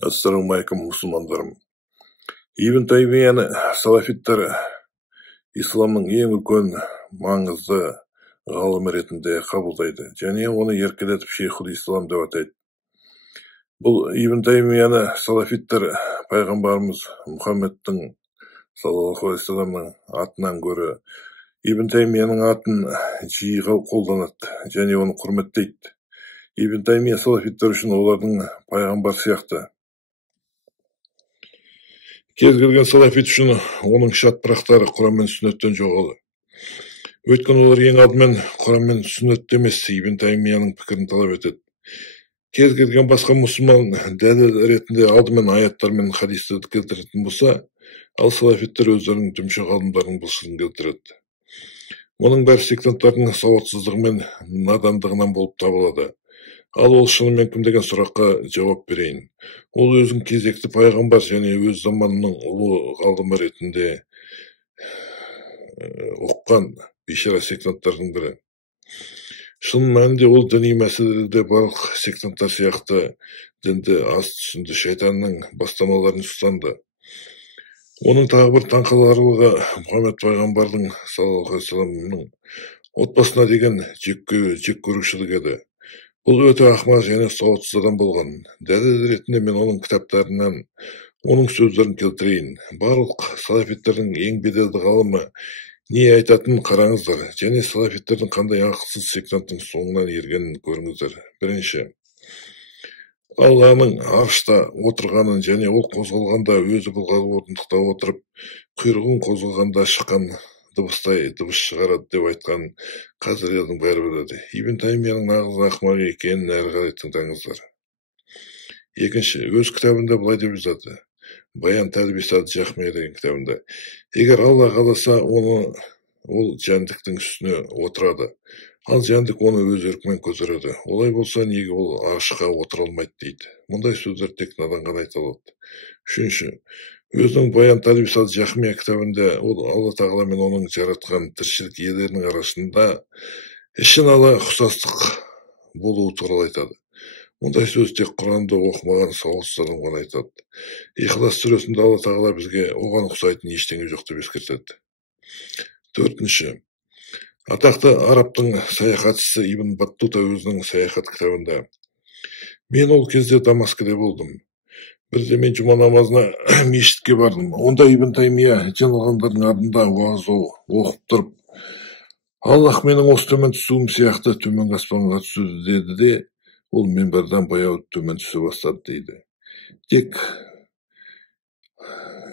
Ассаламу алейкум, мұсылмандарым. Ибн Таймияны салафиттер исламның ең үлкен маңызды ғалымы ретінде қабылдайды, және оны еркелетіп шейхул ислам деп атайды. Бұл Ибн Таймияны салафиттер пайғамбарымыз Мұхаммедтің саллаллаху алейхи вассаламның атынан гөрі Ибн Таймияның атын жиі қолданады, және оны құрметтейді. Ибн Таймия салафиттер үшін олардың пайғамбар сияқты. Кез келген салафит үшін оның шат-пырақтары Құран мен сүннеттен жоғары. Өйткені олар ең алдымен Құран мен сүннетте емес, Ибн Таймияның пікірін талап етеді. Кез келген басқа мұсылман дәлел ретінде алдымен аяттар мен хадистерді келтіретін болса, ал салафиттер өздерінің дүмше ғалымдарының бұлшылын келтіреді. Оның бәрі сектанттардың сауатсыздығы мен надандығынан болып табылады. Ал ол шынымен кім деген сұраққа жауап берейін. Ол өзін кезекті пайғамбар және өз заманының ұлы ғалымы ретінде оққан бейшара сектанттардың бірі. Шын мәнінде ол діни мәселелерде барлық сектанттар сияқты дінді аз түсінді, шайтанның бастамаларын ұстанды. Оның тағы бір таңқаларлығы Мұхаммед пайғамбардың саллаллаху алейхи вассаламның отбасына деген жек көрушілік еді. Бұл өте ақымақ және сауатсыз адам болған. Дәлел ретінде мен оның кітаптарынан оның сөздерін келтірейін. Барлық салафиттердің ең беделді ғалымы не айтатынын қараңыздар, және салафиттердің қандай ақылсыз сектанттың соңынан ергенін көріңіздер. Бірінші, Алланың аршта отырғанын және ол қозғалғанда өзі былғары орындықта отырып, құйрығын қозғалғанда шыққан дыбыс шығарады деп айтқан қазірлердің бәрі біледі. Ибн Таймияның нағыз ақымақ екенін әрі қарай тыңдаңыздар. Екінші, өз кітабында былай деп жазады. Баян тәрбиесат Жахмия деген кітабында. Егер Алла қаласа, ол жәндіктің үстіне отырады. Ал жәндік оны өз еркімен көтереді. Олай болса, неге ол аршқа отыра алмайды дейді. Мұндай сөздер тек надан ғана айта алады. Үшінші, өзінің Баян тәрбиесат Жахмия кітабында ол Алла тағала мен оның жаратқан тіршілік иелерінің арасында ішінара ұқсастық болуы туралы айтады. Мұндай сөз тек Құранды оқымаған сауатсыз адам ғана айтады. Ихлас сүресінде Алла тағала бізге оған ұқсайтын ештеңе жоқ деп ескертеді. Төртінші, атақты арабтың саяхатшысы Ибн Баттута өзінің саяхат кітабында: мен ол кезде Дамаскіде болдым. Бірде мен жұма намазына мешітке бардым. Онда Ибн Таймия жиналғандардың алдында уағыз оқып тұрып, Аллах менің осы төмен түсуім сияқты төменгі аспанға түсуді деді де, ол минбардан баяу төмен түсе бастады дейді. Тек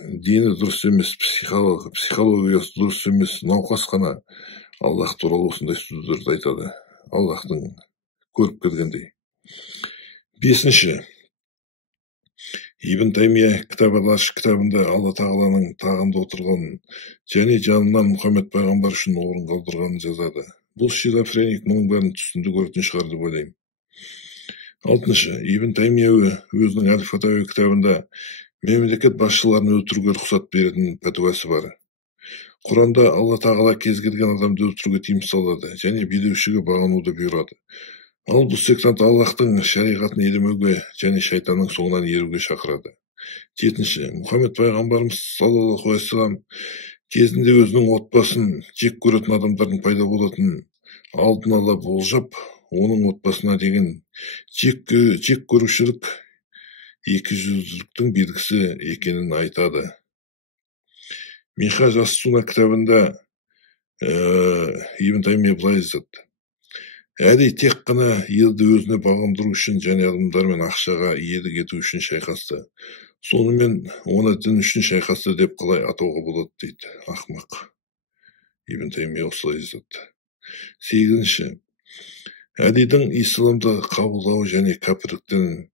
дені дұрыс емес, психологиясы дұрыс емес науқас қана Аллах туралы осындай сөздерді айтады. Аллахтың көріп келгендей. Бесінші, Ибн Таймия кітабалаш кітабында Алла тағаланың тағында отырғанын және жанынан Мұхаммед пайғамбар үшін орын қалдырғанын жазады. Бұл шизофреник мұның бәрін түсінді көретін шығар деп ойлаймын. Алтыншы, Ибн Таймия өзінің Әл-Фатауи кітабында мемлекет басшыларын өлтіруге рұқсат беретін пәтуасы бар. Құранда Алла тағала кез келген адамды өлтіруге тыйым салады және билеушіге бағынуды бұйырады. Ал бұл сектант Аллахтың шариғатын елемеуге және шайтанның соңынан еруге шақырады. Жетінші, Мұхаммед пайғамбарымыз саллаллаху алейхи вассалам кезінде өзінің отбасын жек көретін адамдардың пайда болатынын алдын ала болжап, оның отбасына деген жек көрушілік екіжүзділіктің белгісі екенін айтады. Минхаж ас-Сунна кітабында Ибн Таймия былай жазады: Әли тек қана елді өзіне бағындыру үшін және адамдармен ақшаға иелік ету үшін шайқасты. Сонымен оны дін үшін шайқасты деп қалай атауға болады дейді. Ақымақ. Ибн Таймия осылай жазады. Сегізінші, Әлидің исламды қабылдауы және кәпірліктен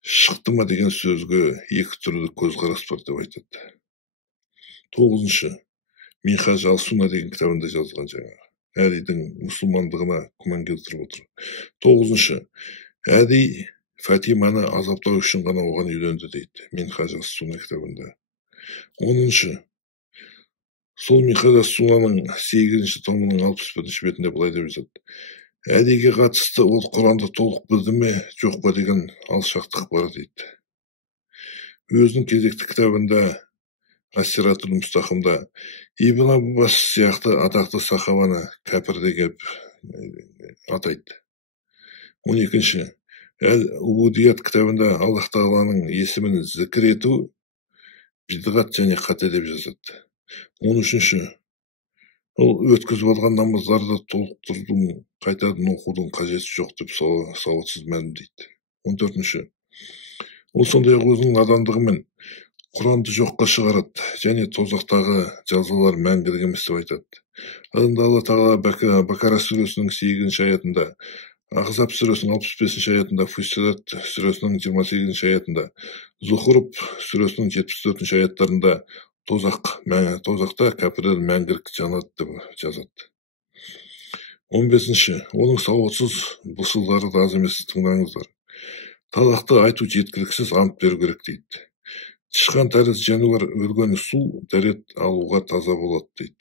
шықты ма деген сөзге екі түрлі көзқарас бар деп айтады. Тоғызыншы, Минхаж ас-Сунна деген кітабында жазылған жаңағы Әлидің мұсылмандығына күмән келтіріп отыр. Тоғызыншы, Әли Фатиманы азаптау үшін ғана оған үйленді дейді. Минхаж ас-Сунна кітабында. Оныншы, сол Минхаж ас-Суннаның 8-ші томының 61-ші бетінде былай деп жазады: Әлиге қатысты ол Құранды толық білді ме, жоқ па деген алшақтық бар дейді. өзінің кезекті кітабында Ассиратул Мустақымда Ибн Аббас сияқты атақты сахабаны кәпір деп атайды. 12. Әл-Убудият кітабында Аллах Тағаланың есімін зікір ету бидғат және қате деп жазады. 13. Ол өткізіп алған намаздарды толықтырудың, қайтадан оқудың қажеті жоқ деп сауатсыз мәлімдейді. 14. Ол сондай-ақ өзінің надандығымен Құранды жоққа шығарады және тозақтағы жазалар мәңгілік емес деп айтады. Алдында Алла Тағала Бакара сүресінің 8-ші аятында, Ахзаб сүресінің 65-ші аятында, Фуссилат сүресінің 28-ші аятында, Зухруф сүресінің 74-ші аяттарында тозақта кәпірлер мәңгілік жанады деп жазады. 15. Оның сауатсыз бұсылдары да аз емес, тыңдаңыздар. Талақты айту жеткіліксіз, ант беру керек дейді. Тышқан тәрізді жануар өлген су дәрет алуға таза болады дейді.